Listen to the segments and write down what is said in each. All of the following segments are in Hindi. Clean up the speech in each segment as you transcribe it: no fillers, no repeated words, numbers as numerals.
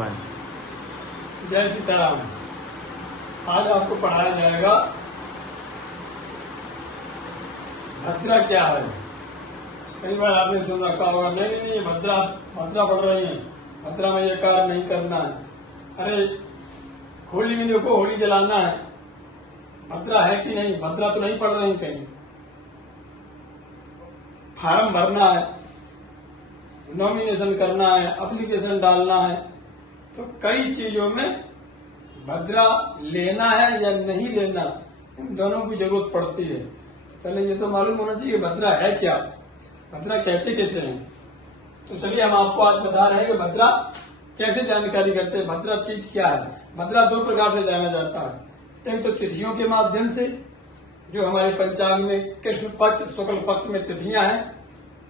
जय सीताराम। आज आपको पढ़ाया जाएगा भद्रा क्या है। कई बार आपने सुन रखा होगा, नहीं भद्रा पढ़ रही है, भद्रा में ये कार्य नहीं करना है। अरे होली में देखो, होली जलाना है, भद्रा है कि नहीं? भद्रा तो नहीं पढ़ रही कहीं। फार्म भरना है, नॉमिनेशन करना है, एप्लीकेशन डालना है, तो कई चीजों में भद्रा लेना है या नहीं लेना, इन दोनों की जरूरत पड़ती है। पहले ये तो मालूम होना चाहिए भद्रा है क्या, भद्रा कहते कैसे हैं। तो चलिए हम आपको आज बता रहे हैं कि भद्रा कैसे जानकारी करते हैं, भद्रा चीज क्या है। भद्रा दो प्रकार से जाना जाता है। एक तो तिथियों के माध्यम से, जो हमारे पंचांग में कृष्ण पक्ष शुक्ल पक्ष में तिथियां हैं,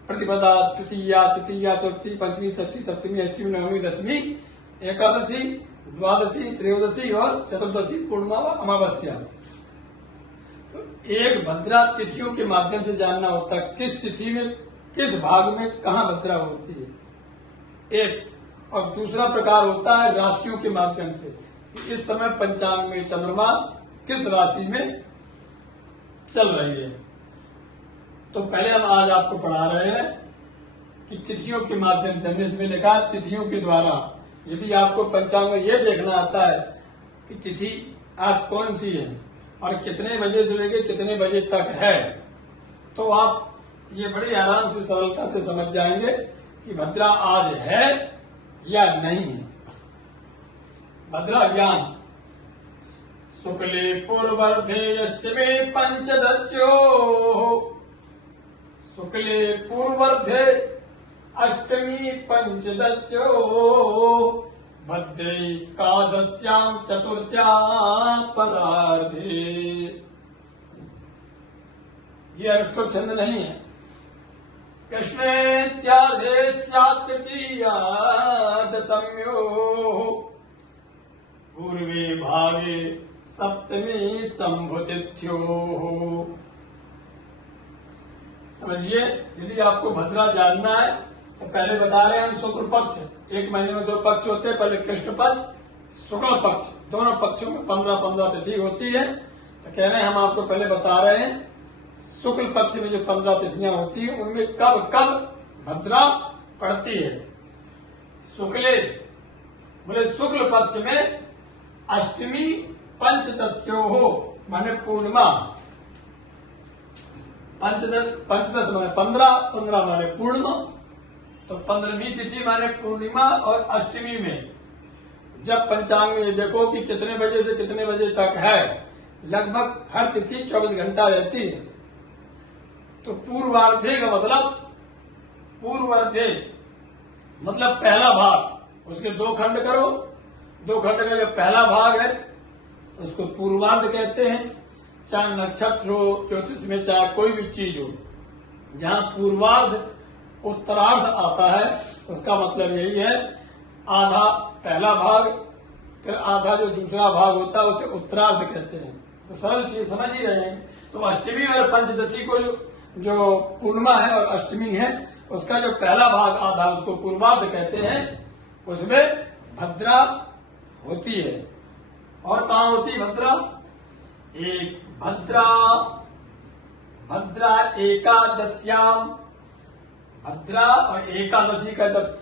प्रतिपदा, तृतीया, चतुर्थी, पंचमी, षष्ठी, सप्तमी, अष्टमी, नवमी, दशमी, एकादशी, द्वादशी, त्रयोदशी और चतुर्दशी, पूर्णिमा व अमावस्या। तो एक भद्रा तिथियों के माध्यम से जानना होता है, किस तिथि में किस भाग में कहाँ भद्रा होती है एक। और दूसरा प्रकार होता है राशियों के माध्यम से, कि इस समय पंचांग में चंद्रमा किस राशि में चल रही है। तो पहले हम आज आपको पढ़ा रहे हैं कि तिथियों के माध्यम से। हमने इसमें लिखा तिथियों के द्वारा। यदि आपको पंचांग में यह देखना आता है कि तिथि आज कौन सी है और कितने बजे से लेकर कितने बजे तक है, तो आप ये बड़े आराम से सरलता से समझ जाएंगे कि भद्रा आज है या नहीं है। भद्रा ज्ञान। शुक्ले पूर्वर्धे अष्टमे पंचदस्यो, शुक्ले पूर्वर्धे अष्टमी पंचदस्यो, भद्रे एकादश्याम चतुर्थ्याम परार्धे। ये अरिष्टो छंद नहीं है। कृष्णेत्यार्धे स्यात् तृतीया दशम्यो, पूर्वे भागे सप्तमी संभुतिथ्यो। समझिए, यदि आपको भद्रा जानना है तो पहले बता रहे हैं शुक्ल पक्ष। एक महीने में दो पक्ष होते हैं, पहले कृष्ण पक्ष, शुक्ल पक्ष। दोनों पक्षों में 15-15 तिथि होती है। तो कह रहे हैं, हम आपको पहले बता रहे हैं शुक्ल पक्ष में जो 15 तिथियां होती है, उनमें कब कब भद्रा पड़ती है। शुक्ले बोले शुक्ल पक्ष में अष्टमी पंचदस्यो हो, माने पूर्णिमा। पंचदश माने 15 माने पूर्णिमा। तो 15वीं तिथि माने पूर्णिमा और अष्टमी में जब पंचांग में देखो कि कितने बजे से कितने बजे तक है, लगभग हर तिथि 24 घंटा रहती है। तो पूर्वार्धे का मतलब, पूर्वार्धे मतलब पहला भाग, उसके दो खंड करो, दो खंड का जो पहला भाग है उसको पूर्वार्ध कहते हैं। चाहे नक्षत्र हो, ज्योतिष में चाहे कोई भी चीज हो, जहां पूर्वार्ध उत्तरार्ध आता है, उसका मतलब यही है आधा पहला भाग, फिर आधा जो दूसरा भाग होता है उसे उत्तरार्ध कहते हैं। तो सरल चीज समझ ही रहे हैं। तो अष्टमी और पंचदशी को जो पूर्णिमा है और अष्टमी है, उसका जो पहला भाग आधा उसको पूर्वार्ध कहते हैं, उसमें भद्रा होती है। और कहाँ होती है भद्रा? एक भद्रा एकादश्याम। भद्रा और एकादशी का जब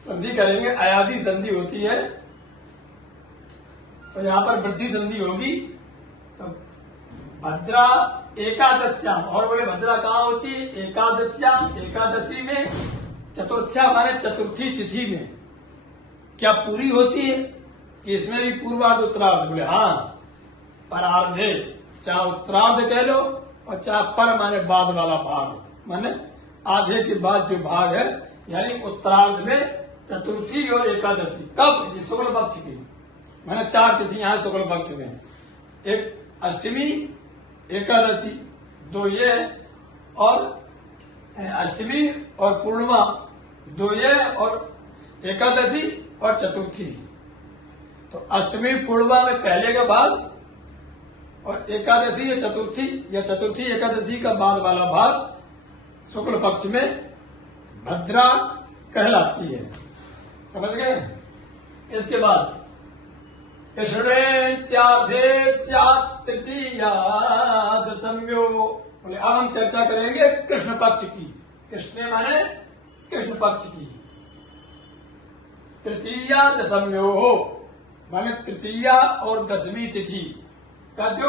संधि करेंगे, अयादि संधि होती है, तो यहां पर वृद्धि संधि होगी। तो भद्रा एकादश्याम, और बोले भद्रा कहाँ होती है? एकादश्याम, एकादशी में। चतुर्थ्या माने चतुर्थी तिथि में। क्या पूरी होती है कि इसमें भी पूर्वार्ध उत्तरार्ध? बोले हाँ। परार्धे, चाहे उत्तरार्ध कह लो और चाहे पर माने बाद वाला भाग, माने आधे के बाद जो भाग है, यानी उत्तरार्ध में चतुर्थी और एकादशी। कब? ये शुक्ल पक्ष की, मैंने 4 तिथियां हैं शुक्ल पक्ष में। एक अष्टमी, एकादशी, दो ये है, और अष्टमी और पूर्णिमा दो ये, और एकादशी और चतुर्थी। तो अष्टमी पूर्णिमा में पहले का भाग, और एकादशी या चतुर्थी एकादशी का बाद वाला भाग शुक्ल पक्ष में भद्रा कहलाती है। समझ गए? इसके बाद कृष्णेत्याधे तृतीयाद सम्यो, बोले अब हम चर्चा करेंगे कृष्ण पक्ष की। कृष्ण माने कृष्ण पक्ष की। तृतीया दशम्यो हो माने तृतीया और दसवीं तिथि का जो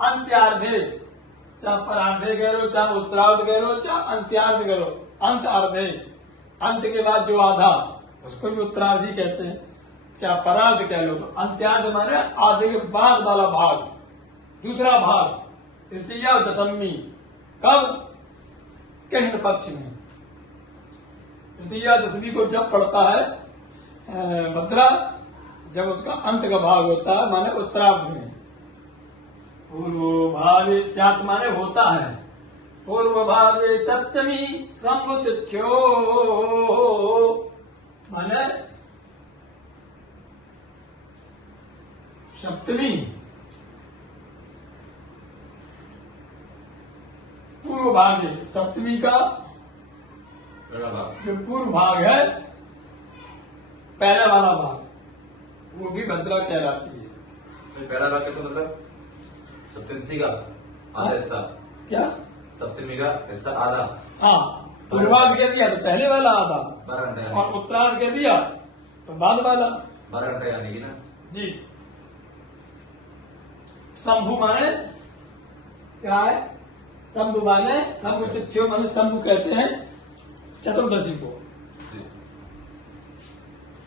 अंत्यार्धे, चाहे परार्धे कह लो, चाहे उत्तरार्ध कह लो, चाहे अंत्यार्ध कह लो, अंत अर्धे, अंत के बाद जो आधा उसको भी उत्तरार्धी कहते हैं, चाहे परार्ध कह लो। तो अंत्यार्ध माने आधे के बाद वाला भाग, दूसरा भाग, तृतीया और दशमी कब? कृष्ण पक्ष में। तृतीया दशमी को जब पड़ता है भद्रा, जब उसका अंत का भाग होता है माने उत्तरार्ध में। पूर्व भागे स्यात् माने होता है, पूर्व भागे सप्तमी संबुतिथ्यो माने सप्तमी, पूर्व भागे सप्तमी का जो पूर्व भाग है, पहला वाला भाग, वो भी भद्रा कहलाती है। पहला भाग क्या मतलब? सप्तमी का आधा हिस्सा। क्या? सप्तमी का हिस्सा आधा। हाँ, पूर्वार्ध कह दिया तो पहले वाला आधा, 12 घंटे और उत्तरार्ध कह दिया तो बाद वाला। 12 घंटे यानी कि ना जी। शंभु माने क्या है? शंभु माने शंभु तिथ्यो माने शंभु कहते हैं चतुर्दशी को,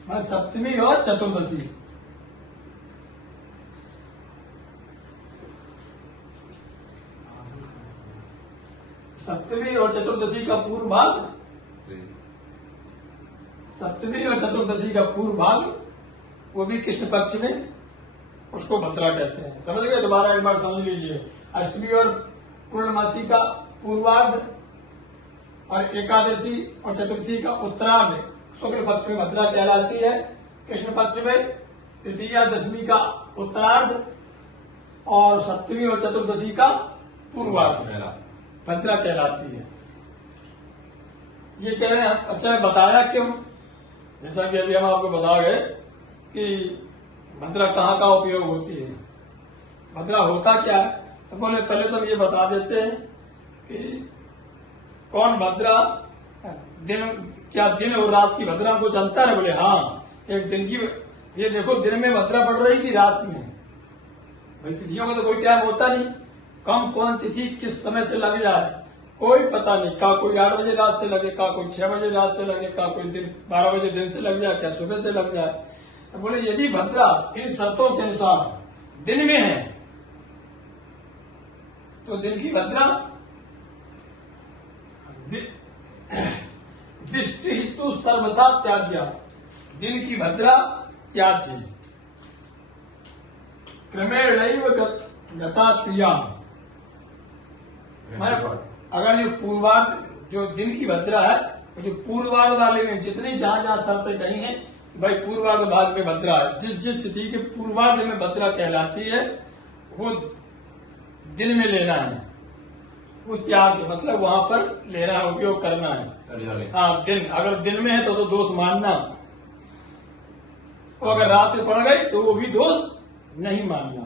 माने सप्तमी और चतुर्दशी। सप्तमी और चतुर्दशी का पूर्व भाग, सप्तमी और चतुर्दशी का पूर्व भाग, वो भी कृष्ण पक्ष में, उसको भद्रा कहते हैं। समझ गए? दोबारा एक बार समझ लीजिए। अष्टमी और पूर्णमासी का पूर्वार्ध और एकादशी और चतुर्थी का उत्तरार्ध शुक्ल पक्ष में भद्रा कहलाती है। कृष्ण पक्ष में तृतीया दशमी का उत्तरार्ध और सप्तमी और चतुर्दशी का पूर्वार्ध भद्रा कहलाती है। ये कह रहे हैं। अच्छा, बताया क्यों? जैसा कि अभी हम आपको बता गए कि भद्रा कहाँ का उपयोग होती है, भद्रा होता क्या है। तो बोले पहले तो हम ये बता देते हैं कि कौन भद्रा, दिन क्या दिन और रात की भद्रा कुछ अंतर है? बोले हाँ, एक दिन की, ये देखो दिन में भद्रा पड़ रही थी, रात में। भाई तिथियों का तो कोई टाइम होता नहीं, कम कौन तिथि किस समय से लग जाए कोई पता नहीं। का कोई 8 बजे रात से लगे, का कोई 6 बजे रात से लगे, का कोई दिन 12 बजे दिन से लग जाए, क्या सुबह से लग जाए। तो बोले यदि भद्रा इन शर्तों के अनुसार दिन में है तो दिन की भद्रा दृष्टि हेतु सर्वथा त्याज्या, दिन की भद्रा त्याज्य। क्रमेण गता क्रिया, अगर ये पूर्वार्ध जो दिन की भद्रा है, जो पूर्वार्ध वाले में जितनी जहां जहां शर्तें कही हैं, भाई पूर्वार्ध भाग में भद्रा है, जिस जिस तिथि के पूर्वार्ध में भद्रा कहलाती है वो दिन में लेना है, वो त्याग मतलब वहां पर लेना है, उपयोग करना है। हाँ, दिन अगर दिन में है तो दोष मानना, और अगर रात में पड़ गई तो वो भी दोष नहीं मानना।